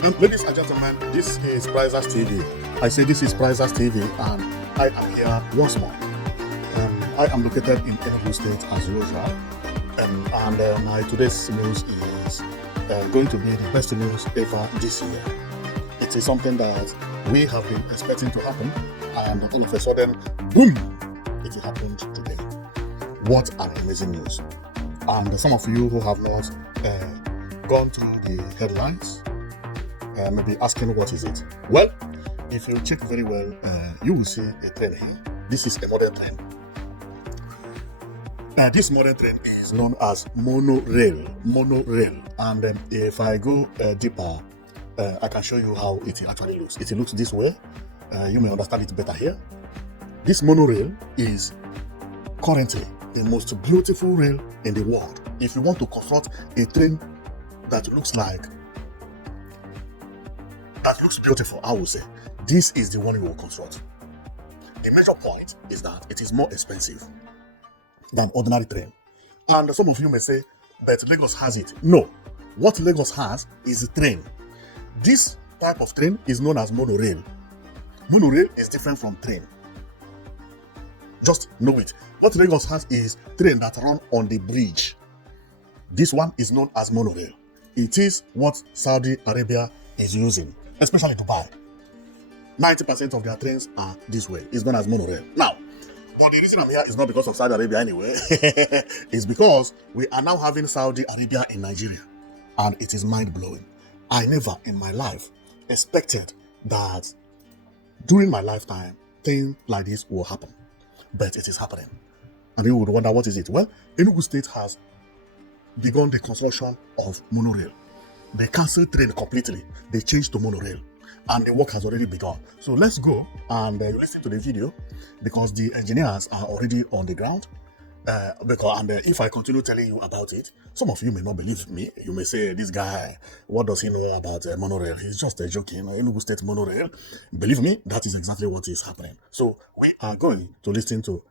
Ladies and gentlemen, this is Prizers TV. I say this is Prizers TV, and I am here once more. I am located in Enugu State as usual, and my today's news is going to be the best news ever this year. It is something that we have been expecting to happen, and all of a sudden, boom! It happened today. What an amazing news! And some of you who have not gone through the headlines may be asking, what is it? Well, if you check very well, you will see a train here. This is a modern train. This modern train is known as Monorail. Monorail. And if I go deeper, I can show you how it actually looks. It looks this way. You may understand it better here. This monorail is currently the most beautiful rail in the world. If you want to construct a train that looks beautiful, I would say this is the one you will construct. The major point is that it is more expensive than ordinary train. And some of you may say, but Lagos has it. No. What Lagos has is a train. This type of train is known as monorail. Monorail is different from train. Just know it. What Lagos has is train that run on the bridge. This one is known as monorail. It is what Saudi Arabia is using, especially Dubai. 90% of their trains are this way. It's known as monorail. Now, but the reason I'm here is not because of Saudi Arabia anyway. It's because we are now having Saudi Arabia in Nigeria, and it is mind-blowing. I never in my life expected that during my lifetime things like this will happen, but it is happening. And you would wonder, what is it? Well, Enugu State has begun the construction of monorail. They canceled train completely. They changed to monorail, and the work has already begun. So let's go and listen to the video, because the engineers are already on the ground. If I continue telling you about it, some of you may not believe me. You may say, this guy, what does he know about monorail? He's just joking. Enugu State monorail. Believe me, that is exactly what is happening. So we are going to listen to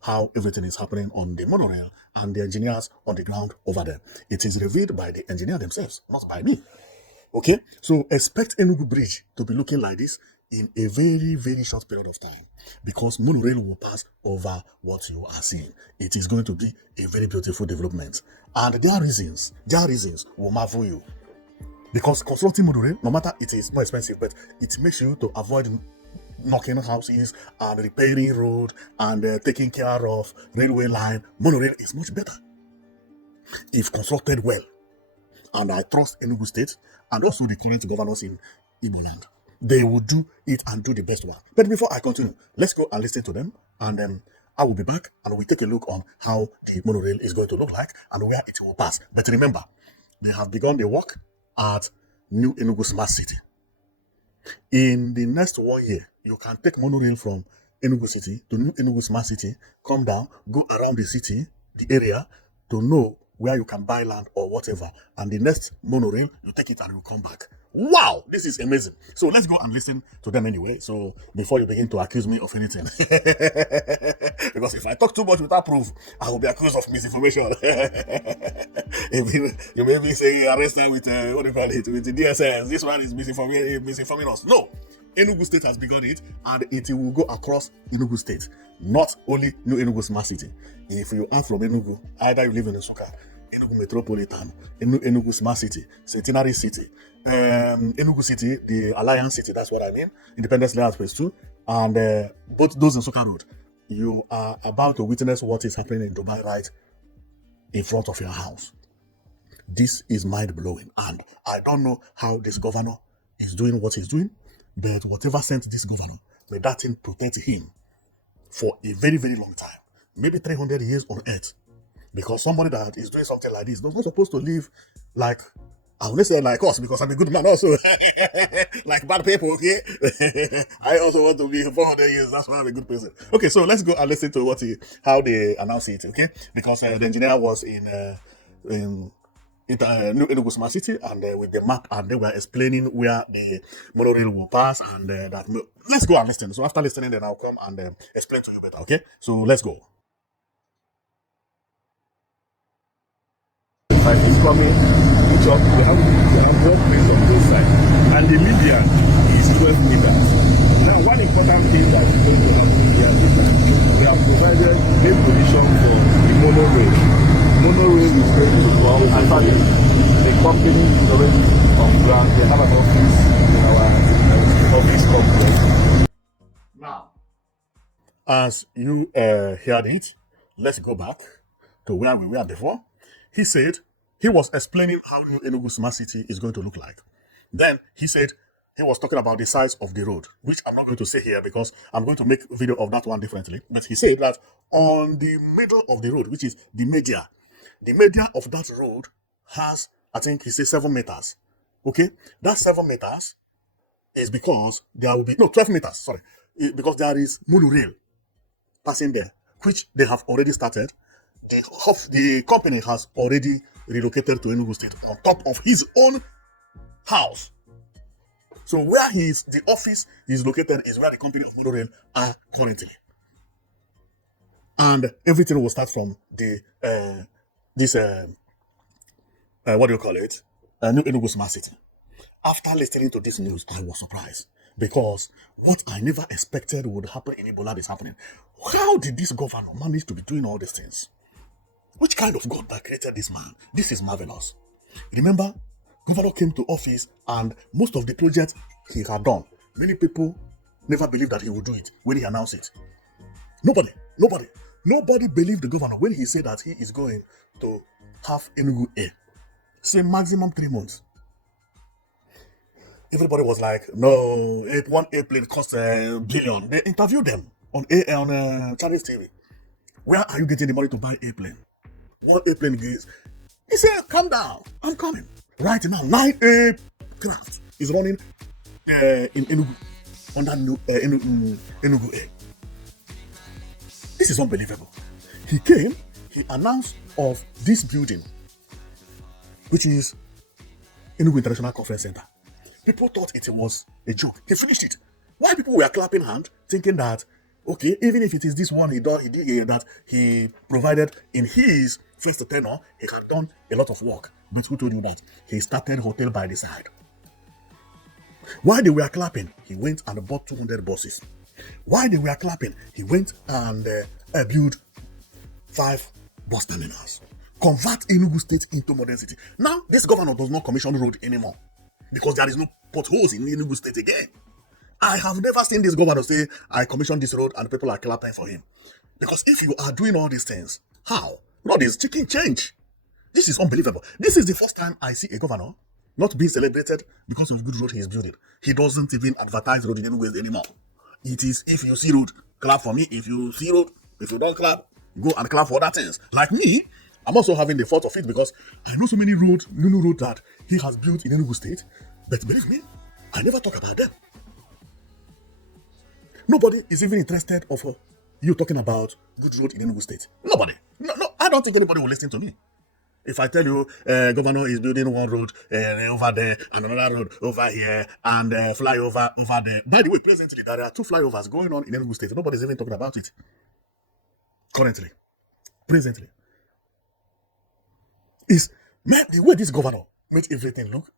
how everything is happening on the monorail and the engineers on the ground over there. It is revealed by the engineer themselves, not by me. Okay, so expect Enugu Bridge to be looking like this in a very, very short period of time, because monorail will pass over what you are seeing. It is going to be a very beautiful development, and their reasons will marvel you. Because constructing monorail, no matter it is more expensive, but it makes you to avoid knocking houses and repairing road and taking care of railway line. Monorail is much better if constructed well. And I trust Enugu State and also the current governors in Igbo land. They will do it and do the best one. But before I continue, let's go and listen to them, and then I will be back and we'll take a look on how the monorail is going to look like and where it will pass. But remember, they have begun the work at New Enugu Smart City. In the next 1 year, you can take monorail from Enugu City to New Enugu Smart City, come down, go around the city, the area, to know where you can buy land or whatever. And the next monorail, you take it and you come back. Wow, this is amazing. So let's go and listen to them anyway. So before you begin to accuse me of anything, because if I talk too much without proof, I will be accused of misinformation. You may be saying, arrest her with, what do you call it, with the DSS. This one is misinforming us. No. Enugu State has begun it, and it will go across Enugu State, not only New Enugu Smart City. If you are from Enugu, either you live in Nsukka, Enugu Metropolitan, Enugu Smart City, Centenary City, Enugu City, the Alliance City, that's what I mean, Independence Layout Phase 2, and both those in Nsukka Road, you are about to witness what is happening in Dubai right in front of your house. This is mind-blowing, and I don't know how this governor is doing what he's doing, but whatever sent this governor, may that thing protect him for a very, very long time. Maybe 300 years on earth. Because somebody that is doing something like this is not supposed to live like, I wouldn't say like us, because I'm a good man also. Like bad people, okay? I also want to be 400 years, that's why I'm a good person. Okay, so let's go and listen to how they announce it, okay? Because the engineer was in New Enugu Smart City, and with the map, and they were explaining where the monorail will pass, and let's go and listen. So after listening, then I'll come and explain to you better, okay? So let's go. It's coming, each of you have one place on both sides. the median is 12 meters. Now, one important thing that is going to happen here is that we have provided a position for the monorail. Monorail is going to go out. In fact, the company is already on ground. They have an office in our office complex. Now, as you heard it, let's go back to where we were before. He said he was explaining how New Enugu Smart City is going to look like. Then he said he was talking about the size of the road, which I'm not going to say here because I'm going to make a video of that one differently. But he said that on the middle of the road, which is the media of that road has, I think he said 7 meters. Okay, that 7 meters is because there will be, no, 12 meters, sorry, because there is Monorail passing there, which they have already started. The company has already relocated to Enugu State on top of his own house. So where the office is located is where the company of Monorail are currently. And everything will start from the what do you call it? New Enugu Smart City. After listening to this news, I was surprised because what I never expected would happen in Ebola is happening. How did this governor manage to be doing all these things? Which kind of God that created this man? This is marvelous. Remember, governor came to office and most of the projects he had done, many people never believed that he would do it when he announced it. Nobody believed the governor when he said that he is going to have Enugu Air. Say maximum 3 months. Everybody was like, no, one airplane costs $1 billion. They interviewed them on Chinese TV. Where are you getting the money to buy airplane? One airplane gives. He said, calm down, I'm coming. Right now, 9 aircraft is running in Enugu, under Enugu Air. This is unbelievable. He came, he announced of this building, which is Enugu International Conference Center. People thought it was a joke. He finished it. Why people were clapping hands, thinking that, okay, even if it is this one he did that he provided in his first tenure, he had done a lot of work. But who told you that? He started hotel by the side. While they were clapping, he went and bought 200 buses. While they were clapping, he went and built 5 bus terminals. Convert Enugu State into modern city. Now, this governor does not commission road anymore because there is no potholes in Enugu State again. I have never seen this governor say, I commissioned this road and people are clapping for him. Because if you are doing all these things, how? Lord is chicken change. This is unbelievable. This is the first time I see a governor not being celebrated because of the good road he is building. He doesn't even advertise road in Enugu anymore. It is, if you see road, clap for me. If you see road, if you don't clap, go and clap for other things. Like me, I'm also having the thought of it because I know so many roads, new roads that he has built in Enugu State. But believe me, I never talk about them. Nobody is even interested of you talking about good road in Enugu State. Nobody. No, I don't think anybody will listen to me. If I tell you, governor is building one road over there and another road over here and flyover over there. By the way, presently, there are 2 flyovers going on in Enugu State. Nobody's even talking about it. Currently. Presently. Man, the way this governor made everything look,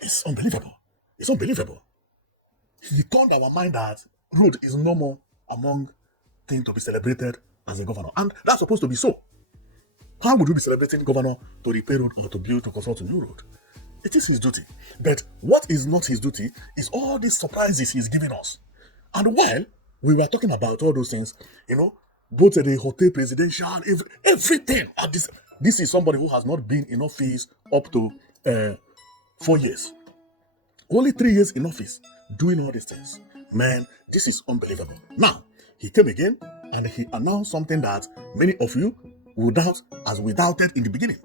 it's unbelievable. It's unbelievable. He turned our mind that road is no more among things to be celebrated as a governor. And that's supposed to be so. How would you be celebrating governor to repair road or to build, to construct a new road? It is his duty. But what is not his duty is all these surprises he's giving us. And while we were talking about all those things, both the hotel presidential, everything. And this is somebody who has not been in office up to 4 years. Only 3 years in office doing all these things. Man, this is unbelievable. Now, he came again and he announced something that many of you would doubt as we doubted in the beginning.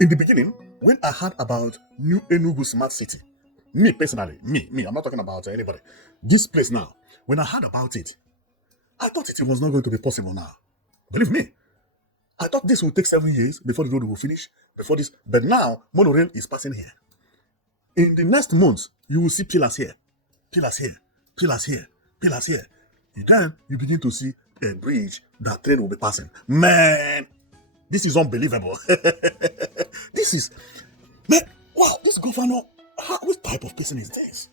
In the beginning, when I heard about New Enugu Smart City, me personally, I'm not talking about anybody. This place now, when I heard about it, I thought it was not going to be possible now. Believe me. I thought this would take 7 years before the road will finish, but now Monorail is passing here. In the next month, you will see pillars here, pillars here, pillars here, pillars here. Then you begin to see a bridge that train will be passing. Man, this is unbelievable. Man, wow, this governor, which type of person is this?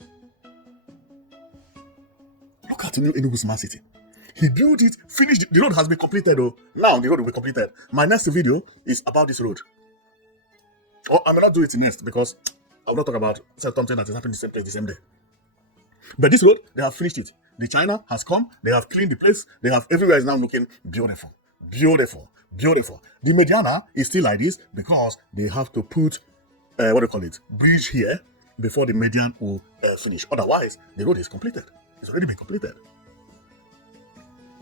Look at Enugu Smart City. He built it, finished it. The road has been completed. Oh, now the road will be completed. My next video is about this road. Oh, I may not do it next because I will not talk about something that is happening the same place the same day. But this road, they have finished it. The China has come. They have cleaned the place. They have everywhere is now looking beautiful, beautiful, beautiful. The Mediana is still like this because they have to put what do you call it, bridge here before the median will finish. Otherwise, the road is completed. It's already been completed.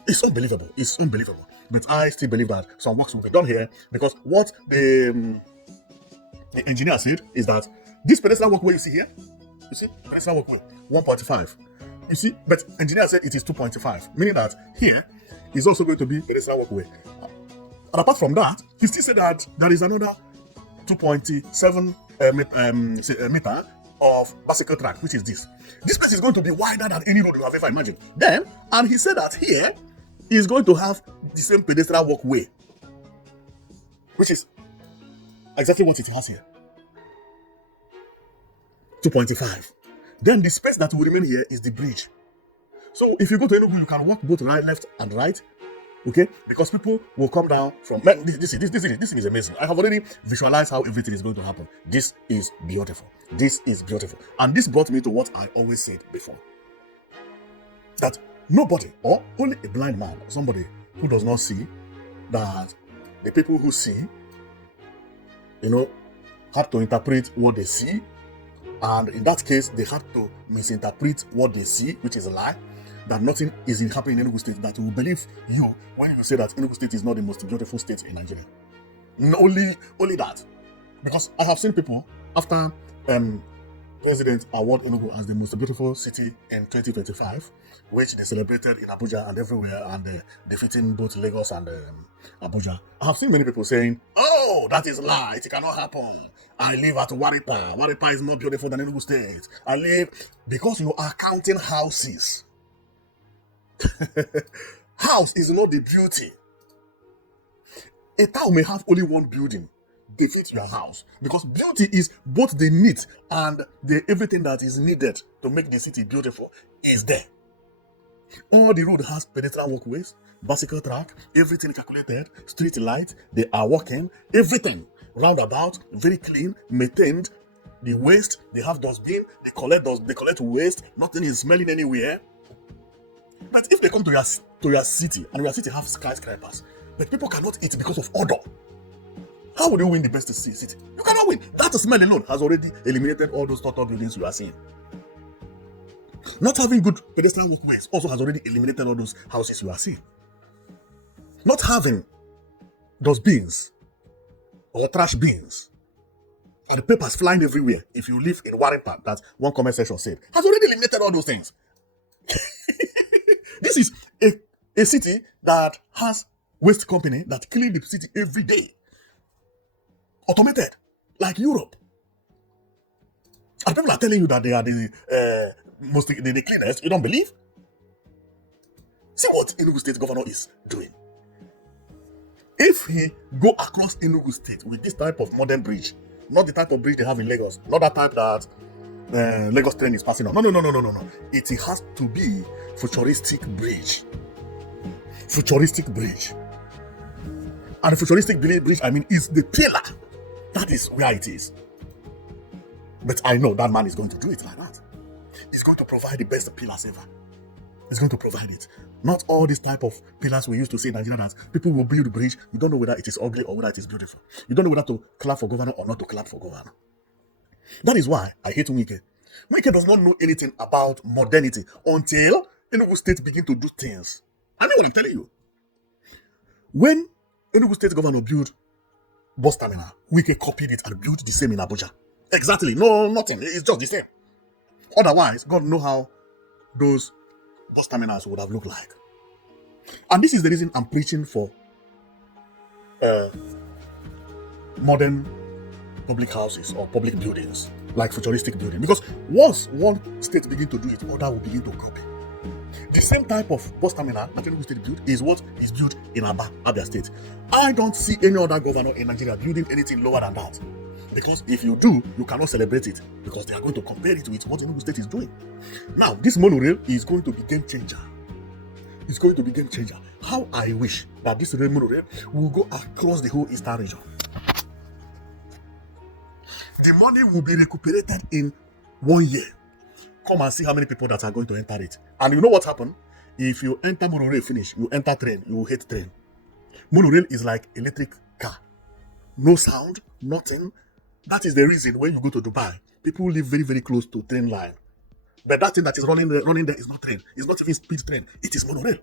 It's unbelievable. It's unbelievable. But I still believe that some works will be done here because what the engineer said is that this pedestrian walkway you see here, you see, pedestrian walkway, 1.5. You see, but engineer said it is 2.5, meaning that here is also going to be pedestrian walkway. And apart from that, he still said that there is another 2.7 meter of bicycle track, which is this. This place is going to be wider than any road you have ever imagined. Then, and he said that here is going to have the same pedestrian walkway, which is exactly what it has here. 2.5. Then the space that will remain here is the bridge. So if you go to Enugu, you can walk both right, left, and right. Okay, because people will come down from. Man, this thing is amazing. I have already visualized how everything is going to happen. This is beautiful. This is beautiful, and this brought me to what I always said before: that nobody, or only a blind man, or somebody who does not see, that the people who see, have to interpret what they see, and in that case, they have to misinterpret what they see, which is a lie. That nothing is happening in Enugu State, that will believe you when you say that Enugu State is not the most beautiful state in Nigeria. Only that. Because I have seen people after President award Enugu as the most beautiful city in 2025, which they celebrated in Abuja and everywhere, and defeating both Lagos and Abuja. I have seen many people saying, "Oh, that is a lie. It cannot happen. I live at Waripa. Waripa is more beautiful than Enugu State. I live," because you are counting houses. House is not the beauty. A town may have only one building. Defeat your house, because beauty is both the need and the everything that is needed to make the city beautiful is there. All the road has pedestrian walkways, bicycle track, everything calculated, street light, they are working, everything roundabout, very clean, maintained. The waste, they have dustbin, they collect waste, nothing is smelling anywhere. But if they come to your city, and your city have skyscrapers, but people cannot eat because of odor, how would you win the best city? You cannot win. That smell alone has already eliminated all those total buildings you are seeing. Not having good pedestrian walkways also has already eliminated all those houses you are seeing. Not having those bins or trash bins and the papers flying everywhere if you live in Warren Park, that one comment section said, has already eliminated all those things. This is a city that has waste company that clean the city every day. Automated, like Europe. And people are telling you that they are the cleanest. You don't believe? See what Enugu State governor is doing. If he go across Enugu State with this type of modern bridge, not the type of bridge they have in Lagos, not that type that Lagos train is passing on. No. It has to be futuristic bridge. Futuristic bridge. And the futuristic bridge, is the pillar. That is where it is. But I know that man is going to do it like that. He's going to provide the best pillars ever. He's going to provide it. Not all these type of pillars we used to see in Nigeria that people will build a bridge. You don't know whether it is ugly or whether it is beautiful. You don't know whether to clap for governor or not to clap for governor. That is why I hate Wike. Wike does not know anything about modernity until Enugu State begin to do things. I know what I'm telling you. When Enugu State governor built bus terminal, Wike copied it and built the same in Abuja. Exactly. No, nothing. It's just the same. Otherwise, God knows how those bus terminals would have looked like. And this is the reason I'm preaching for modern public houses or public buildings, like futuristic building. Because once one state begin to do it, other will begin to copy. The same type of bus terminal that Enugu State built is what is built in Abia State. I don't see any other governor in Nigeria building anything lower than that. Because if you do, you cannot celebrate it because they are going to compare it with what Enugu State is doing. Now, this monorail is going to be game changer. It's going to be game changer. How I wish that this rail monorail will go across the whole eastern region. The money will be recuperated in 1 year. Come and see how many people that are going to enter it. And you know what happened? If you enter monorail finish, you enter train, you will hate train. Monorail is like electric car. No sound, nothing. That is the reason when you go to Dubai, people live very, very close to train line. But that thing that is running there is not train. It's not even speed train. It is monorail.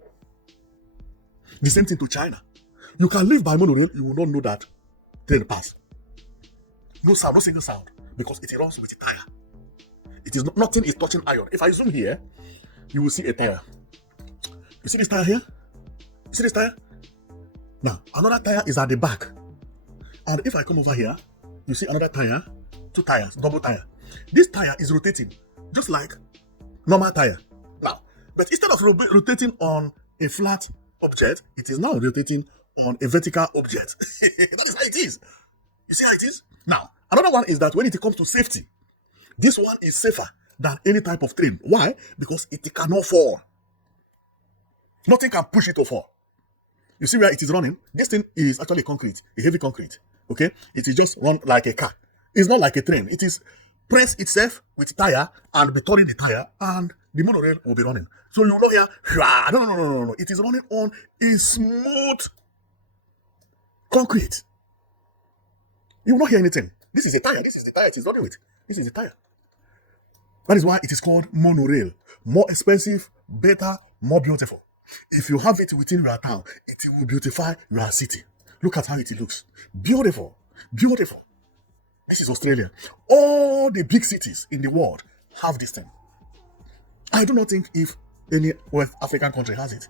The same thing to China. You can live by monorail, you will not know that train pass. No sound, no single sound, because it runs with tire. It is not, nothing is touching iron. If I zoom here, you will see a tire. You see this tire here? You see this tire? Now, another tire is at the back. And if I come over here, you see another tire, 2 tires, double tire. This tire is rotating, just like normal tire. Now, but instead of rotating on a flat object, it is now rotating on a vertical object. That is how it is. You see how it is? Now, another one is that when it comes to safety, this one is safer than any type of train. Why? Because it cannot fall. Nothing can push it to fall. You see where it is running? This thing is actually concrete, a heavy concrete. Okay? It is just run like a car. It's not like a train. It is press itself with tire and be turning the tire, and the monorail will be running. So you will not hear, no. It is running on a smooth concrete. You will not hear anything. This is a tire. This is the tire it is running with. This is a tire. That is why it is called monorail. More expensive, better, more beautiful. If you have it within your town, it will beautify your city. Look at how it looks. Beautiful. Beautiful. This is Australia. All the big cities in the world have this thing. I do not think if any West African country has it.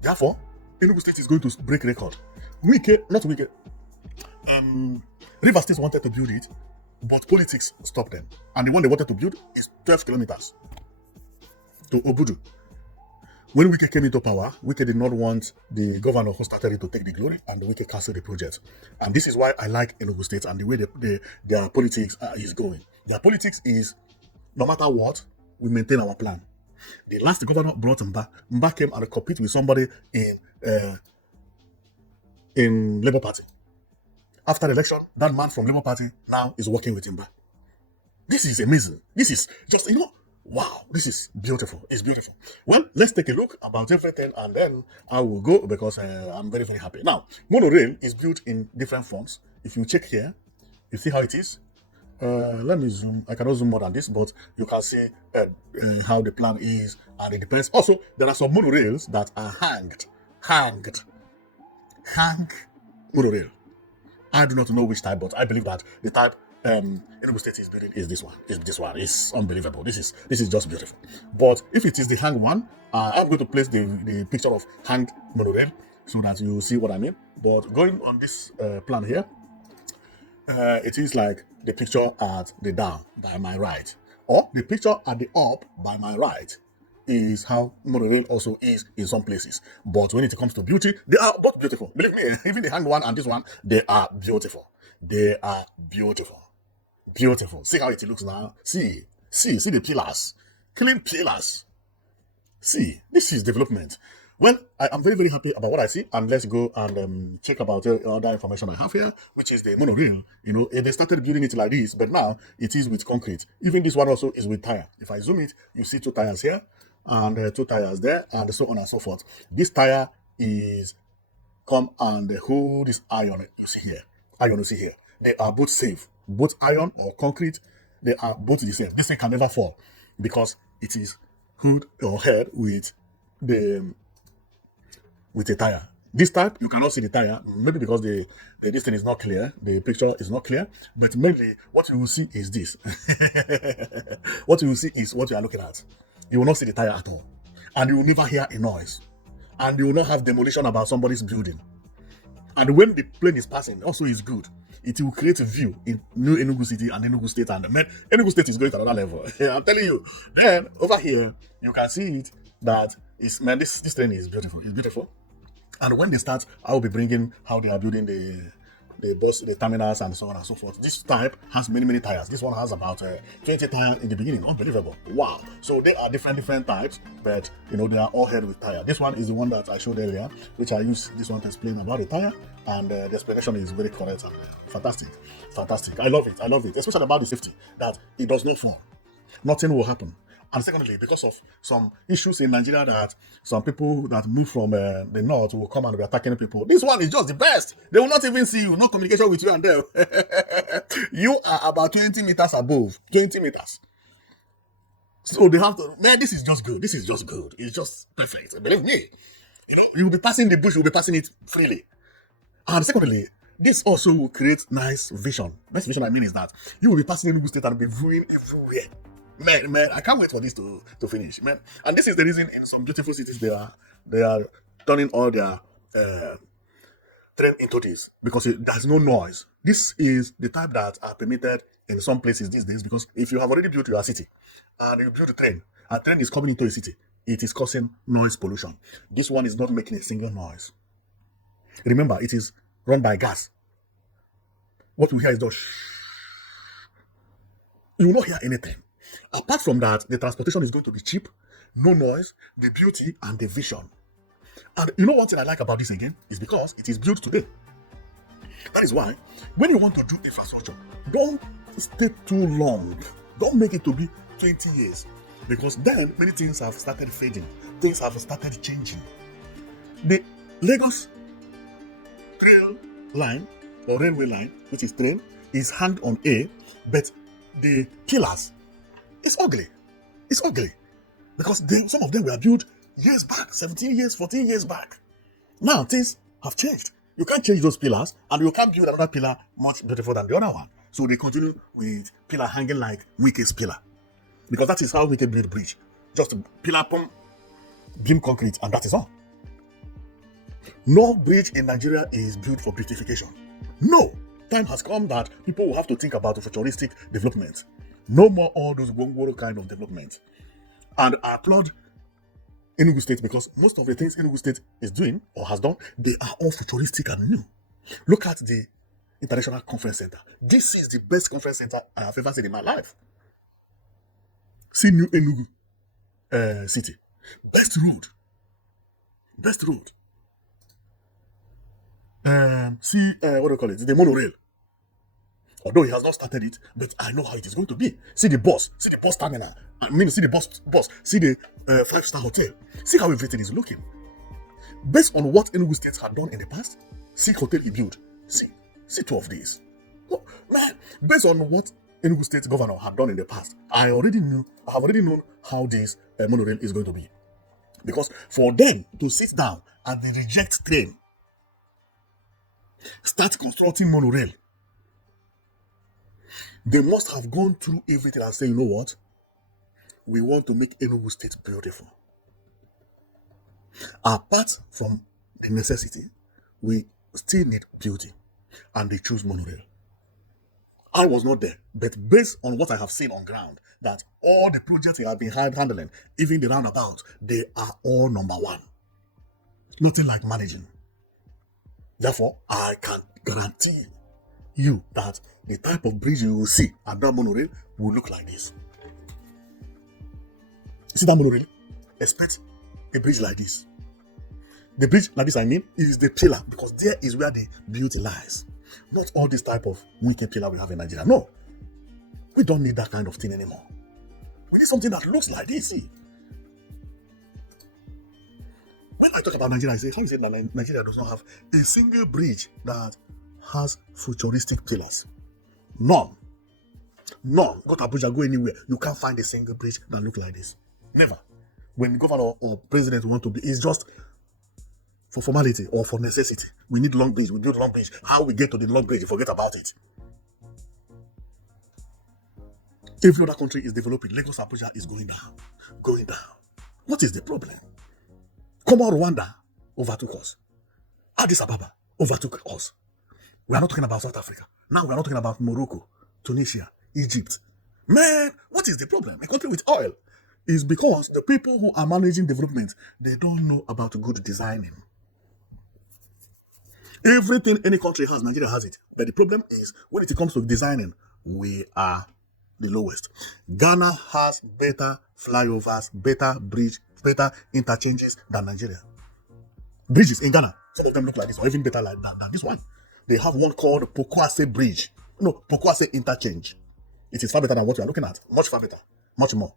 Therefore, Enugu State is going to break record. River State wanted to build it, but politics stopped them. And the one they wanted to build is 12 kilometers to Obudu. When Wike came into power, Wike did not want the governor of Hostateri to take the glory, and Wike canceled the project. And this is why I like Enugu State and the way their politics is going. Their politics is, no matter what, we maintain our plan. The last governor brought Mba. Mba came and competed with somebody in Labour Party. After the election, that man from Labour Party now is working with Mba. This is amazing. This is just, wow, this is beautiful. It's beautiful. Well, let's take a look about everything and then I will go because I'm very, very happy. Now, monorail is built in different forms. If you check here, you see how it is. Let me zoom. I cannot zoom more than this, but you can see how the plan is, and it depends. Also, there are some monorails that are hang monorail. I do not know which type, but I believe that the type Enugu State is building is this one. It's unbelievable. This is just beautiful. But if it is the hang one, I'm going to place the picture of hanged monorail so that you see what I mean. But going on this plan here, it is like the picture at the down by my right, or the picture at the up by my right is how monorail also is in some places. But when it comes to beauty, they are both beautiful. Believe me, even the hang one and this one, they are beautiful. They are beautiful. Beautiful. See how it looks now. See the pillars. Clean pillars. See, this is development. Well, I am very, very happy about what I see, and let's go and check about other information I have here, which is the monorail. They started building it like this, but now it is with concrete. Even this one also is with tire. If I zoom it, you see 2 tires here and 2 tires there, and so on and so forth. This tire is come and hold this iron you see here. Iron you see here. They are both safe. Both iron or concrete, they are both the same. This thing can never fall because it is hood or head with a tire. This type, you cannot see the tire, maybe because this thing is not clear, the picture is not clear, but mainly what you will see is this. What you will see is what you are looking at. You will not see the tire at all. And you will never hear a noise. And you will not have demolition about somebody's building. And when the plane is passing, also is good. It will create a view in New Enugu City and Enugu State. And Enugu State is going to another level. I'm telling you. Then, over here, you can see it that this train is beautiful. It's beautiful. And when they start, I will be bringing how they are building the bus, the terminals, and so on and so forth. This type has many tires. This one has about 20 tires in the beginning. Unbelievable! Wow. So they are different types, but they are all head with tire. This one is the one that I showed earlier, which I use this one to explain about the tire, and the explanation is very correct and fantastic. I love it, especially about the safety, that it does not fall. Nothing will happen. And secondly, because of some issues in Nigeria that some people that move from the north will come and be attacking people, this one is just the best. They will not even see you, no communication with you and them. You are about 20 meters above, 20 meters. So they have to, man, this is just good. It's just perfect. Believe me. You will be passing the bush, you'll be passing it freely. And secondly, this also will create nice vision. Nice vision, I mean, is that you will be passing Enugu State and be viewing everywhere. Man, I can't wait for this to finish, man. And this is the reason in some beautiful cities they are turning all their train into this, because there's no noise. This is the type that are permitted in some places these days, because if you have already built your city and you build a train is coming into a city, it is causing noise pollution. This one is not making a single noise. Remember, it is run by gas. What we hear is just shh. You will not hear anything. Apart from that, the transportation is going to be cheap, no noise, the beauty, and the vision. And you know one thing I like about this again is because it is built today. That is why when you want to do infrastructure, don't stay too long. Don't make it to be 20 years. Because then many things have started fading. Things have started changing. The Lagos trail line or railway line, which is train, is hand on A, but the pillars, it's ugly. Because some of them were built years back, 17 years, 14 years back. Now things have changed. You can't change those pillars, and you can't build another pillar much beautiful than the other one. So they continue with pillar hanging like Wike's pillar. Because that is how Wike build bridge. Just pillar, pump, beam concrete, and that is all. No bridge in Nigeria is built for beautification. No. Time has come that people will have to think about the futuristic development. No more all those Gongoro kind of development. And I applaud Enugu State, because most of the things Enugu State is doing or has done, they are all futuristic and new. Look at the International Conference Center. This is the best conference center I have ever seen in my life. See new Enugu city. Best road. See, what do you call it? The monorail. Although he has not started it, but I know how it is going to be. See the bus terminal. See the bus. See the 5-star hotel. See how everything is looking. Based on what Enugu State had done in the past, see hotel he built. See 2 of these. Oh, man, based on what Enugu State governor had done in the past, I have already known how this monorail is going to be. Because for them to sit down and they reject train, start constructing monorail, they must have gone through everything and say, you know what? We want to make Enugu State beautiful. Apart from the necessity, we still need beauty. And they choose monorail. I was not there, but based on what I have seen on ground, that all the projects they have been handling, even the roundabout, they are all number 1. Nothing like managing. Therefore, I can guarantee you that the type of bridge you will see at that monorail will look like this. See that monorail? Expect a bridge like this. The bridge like this, I mean, is the pillar, because there is where the beauty lies. Not all this type of wicked pillar we have in Nigeria. No. We don't need that kind of thing anymore. We need something that looks like this. See? When I talk about Nigeria, I say, how is it that Nigeria does not have a single bridge that has futuristic pillars? None. Go to Abuja, go anywhere. You can't find a single bridge that looks like this. Never. When the governor or president want to be, it's just for formality or for necessity. We need long bridge. We build long bridge. How we get to the long bridge, forget about it. Every other country is developing. Lagos, Abuja is going down. What is the problem? Come on, Rwanda overtook us. Addis Ababa overtook us. We are not talking about South Africa. Now we are not talking about Morocco, Tunisia, Egypt. Man, what is the problem? A country with oil is because the people who are managing development, they don't know about good designing. Everything any country has, Nigeria has it. But the problem is, when it comes to designing, we are the lowest. Ghana has better flyovers, better bridge, better interchanges than Nigeria. Bridges in Ghana, some of them look like this, or even better like than this one. They have one called Pokwase Bridge. No, Pokwase Interchange. It is far better than what we are looking at. Much far better. Much more.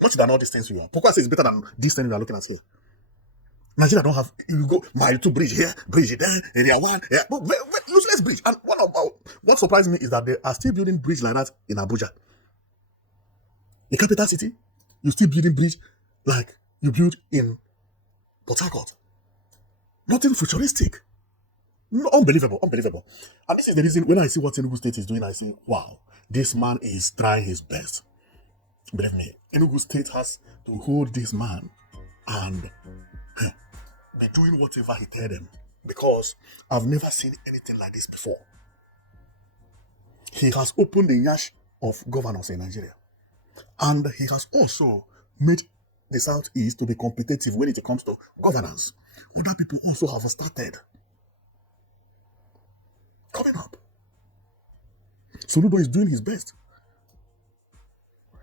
Much than all these things we are. Pokwase is better than this thing we are looking at here. Nigeria don't have, you go mile 2 bridge here, bridge there, area 1, yeah, but useless bridge. And what surprised me is that they are still building bridge like that in Abuja. The capital city, you still building bridge like you build in Port Harcourt. Nothing futuristic. No, unbelievable. And this is the reason when I see what Enugu State is doing, I say, wow, this man is trying his best. Believe me, Enugu State has to hold this man and be doing whatever he tells them, because I've never seen anything like this before. He has opened the nyash of governors in Nigeria, and he has also made the Southeast to be competitive when it comes to governance. Other people also have started coming up. Soludo is doing his best.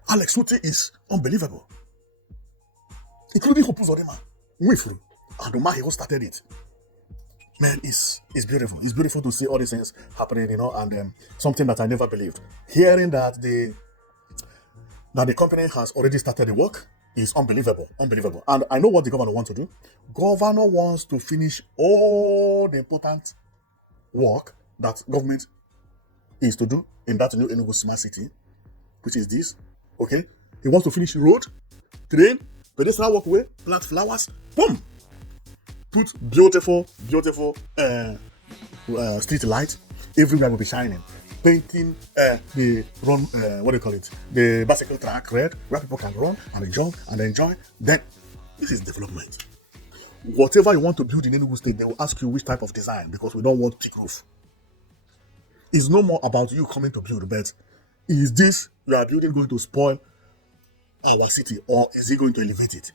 Alex Sote is unbelievable. Including Hopu Zodema, Wifru, and Omahi started it. Man, it's beautiful. It's beautiful to see all these things happening, and something that I never believed. Hearing that the company has already started the work is unbelievable. And I know what the governor wants to do. Governor wants to finish all the important work that government is to do in that new Enugu smart city, which is this. Okay, he wants to finish road, train, pedestrian walkway, plant flowers, boom, put beautiful street lights everywhere will be shining, painting the the bicycle track red, where people can run and jog and enjoy. Then this is development. Whatever you want to build in Enugu State, they will ask you which type of design, because we don't want thick roof. It's no more about you coming to build, but is this you are building going to spoil our city, or is it going to elevate it?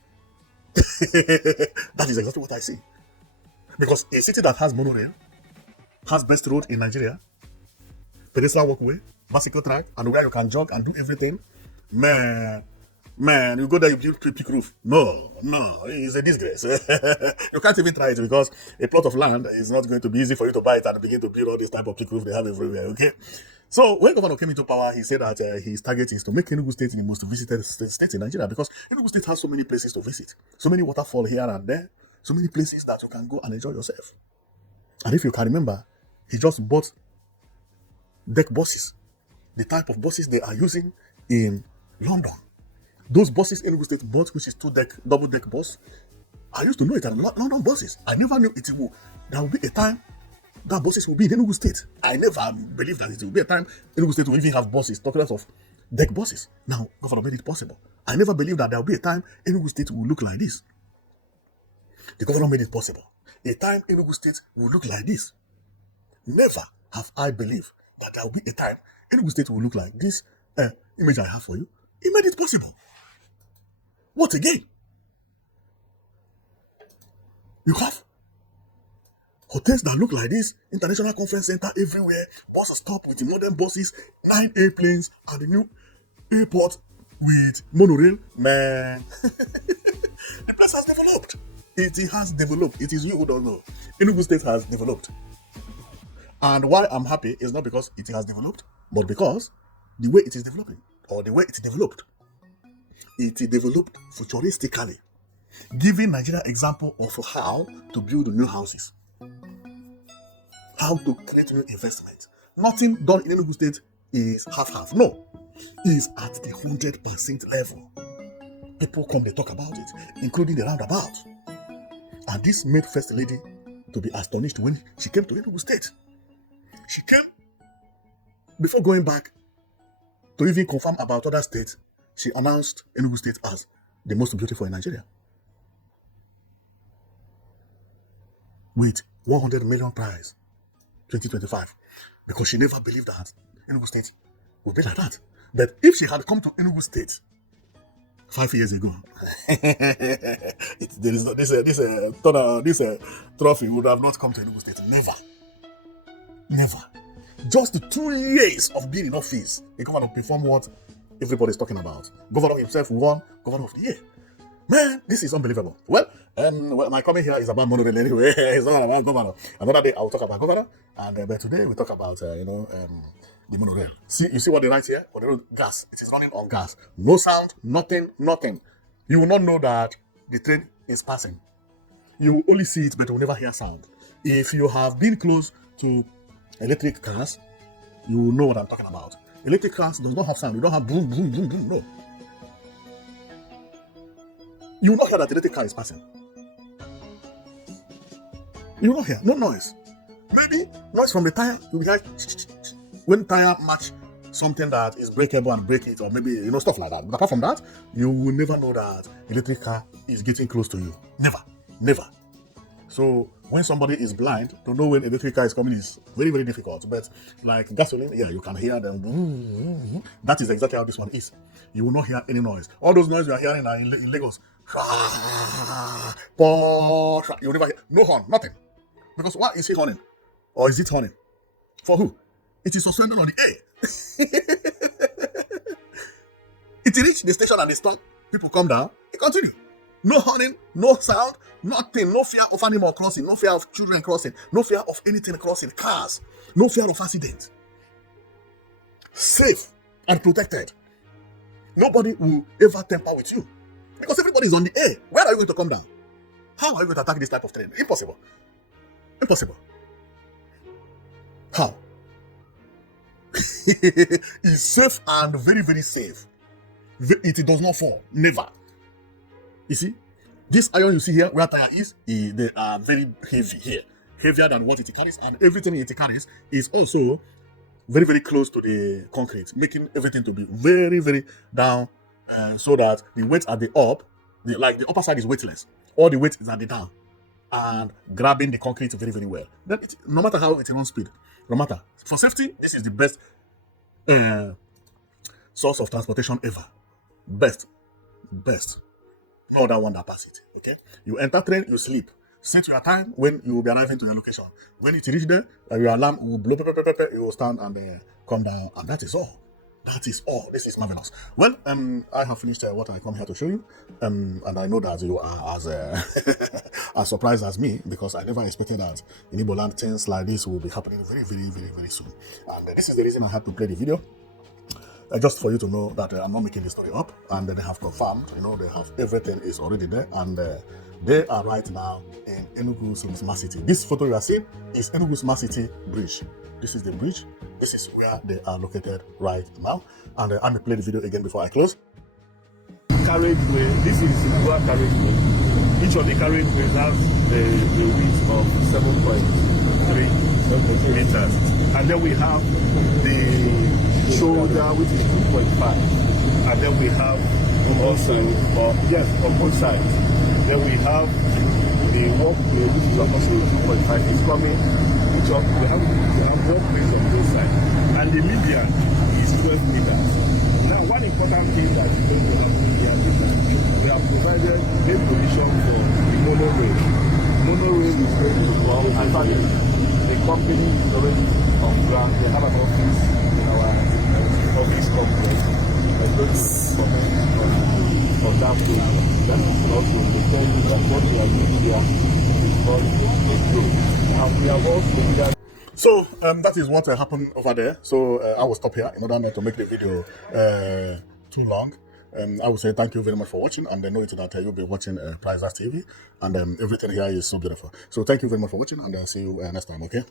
That is exactly what I see. Because a city that has monorail, has best road in Nigeria, pedestrian walkway, bicycle track, and where you can jog and do everything, man, you go there, you build peak roof. No, it's a disgrace. You can't even try it, because a plot of land is not going to be easy for you to buy it and begin to build all this type of peak roof they have everywhere, okay? So when governor came into power, he said that his target is to make Enugu State the most visited state in Nigeria, because Enugu State has so many places to visit, so many waterfalls here and there, so many places that you can go and enjoy yourself. And if you can remember, he just bought deck buses, the type of buses they are using in London. Those buses Enugu State bought, which is double deck bus, I used to know it as London buses. I never knew there will be a time that buses will be in Enugu State. I never believed that it will be a time Enugu State will even have buses, talking of deck buses. Now, governor made it possible. I never believed that there will be a time Enugu State will look like this. The governor made it possible. A time Enugu State will look like this. Never have I believed that there will be a time Enugu State will look like this image I have for you. He made it possible. What again? You have hotels that look like this, international conference center everywhere, buses stop with the modern buses, 9 airplanes, and the new airport with monorail. Man, the place has developed. It has developed. It is you who don't know. Enugu State has developed. And why I'm happy is not because it has developed, but because the way it is developing, or the way it developed futuristically, giving Nigeria example of how to build new houses, how to create new investment. Nothing done in Enugu State is half-half. No, it is at the 100% level. People come, they talk about it, including the roundabout. And this made First Lady to be astonished when she came to Enugu State. She came, before going back to even confirm about other states, she announced Enugu State as the most beautiful in Nigeria, with 100 million prize 2025, because she never believed that Enugu State would be like that. But if she had come to Enugu State 5 years ago, there is this trophy would have not come to Enugu State. Never, never. Just the 2 years of being in office, the governor performed what everybody is talking about. Governor himself won Governor of the Year. Man, this is unbelievable. Well, my comment here is about Monorail anyway. It's not about governor. Another day I'll talk about governor, and but today we talk about the monorail. See, you see what they write here? On the road, gas. It is running on gas. No sound, nothing, nothing. You will not know that the train is passing. You will only see it, but you will never hear sound. If you have been close to electric cars, you will know what I'm talking about. Electric cars does not have sound. You don't have boom, boom, boom, boom. No. You will not hear that the electric car is passing. You will not hear. No noise. Maybe noise from the tire. You will hear when tire match something that is breakable and break it, or maybe stuff like that. But apart from that, you will never know that electric car is getting close to you. Never, never. So when somebody is blind, to know when electric car is coming is very, very difficult. But like gasoline, yeah, you can hear them. That is exactly how this one is. You will not hear any noise. All those noises you are hearing are in Lagos. You will never hear no horn, nothing. Because why is he horning? Or is it horning? For who? It is suspended on the air. It reached the station and they stop. People come down. It continue. No horning, no sound, nothing. No fear of animal crossing, no fear of children crossing, no fear of anything crossing, cars, no fear of accident. Safe and protected. Nobody will ever tamper with you. Because everybody is on the air. Where are you going to come down? How are you going to attack this type of train? Impossible. Impossible. How? It's safe and very, very safe. It does not fall. Never. You see, this iron you see here, where tire is, they are very heavy here. Heavier than what it carries, and everything it carries is also very, very close to the concrete, making everything to be very, very down, so that the weight at the up, the upper side is weightless. All the weight is at the down, and grabbing the concrete very, very well. Then no matter how it runs speed, no matter. For safety, this is the best source of transportation ever. Best. No other one that passes it. Okay? You enter train, you sleep. Set your time when you will be arriving to your location. When it reach there, your alarm will blow, you will stand and come down, and that is all. That is all. This is marvelous. Well, I have finished what I come here to show you, and I know that you are as as surprised as me, because I never expected that in Igbo land things like this will be happening very, very, very, very soon. And this is the reason I had to play the video. Just for you to know that I'm not making the story up, and they have confirmed, they have everything is already there, and they are right now in Enugu Smart City. This photo you are seeing is Enugu Smart City Bridge. This is the bridge. This is where they are located right now, and I'm going to play the video again before I close. Carriageway. This is dual carriageway. Each of the carriageways has the width of 7.3 meters, and then we have the shoulder, which is 2.5, and then we have also on both sides. Then we have the walkway, which is also 2.5. It's coming. We have walkways on both sides, and the median is 12 meters. Now, one important thing that is going to happen here is that we have provided a position for the monorail. Monorail is going to come, and the company is already on ground. They have an office in our office complex. We're going to comment on that program. That is also to tell you that what we are doing here is called a growth. And we have also that. So that is what happened over there. So I will stop here in order not to make the video too long. I would say thank you very much for watching, and I know that you'll be watching Prizers TV, and everything here is so beautiful. So thank you very much for watching, and I'll see you next time, okay?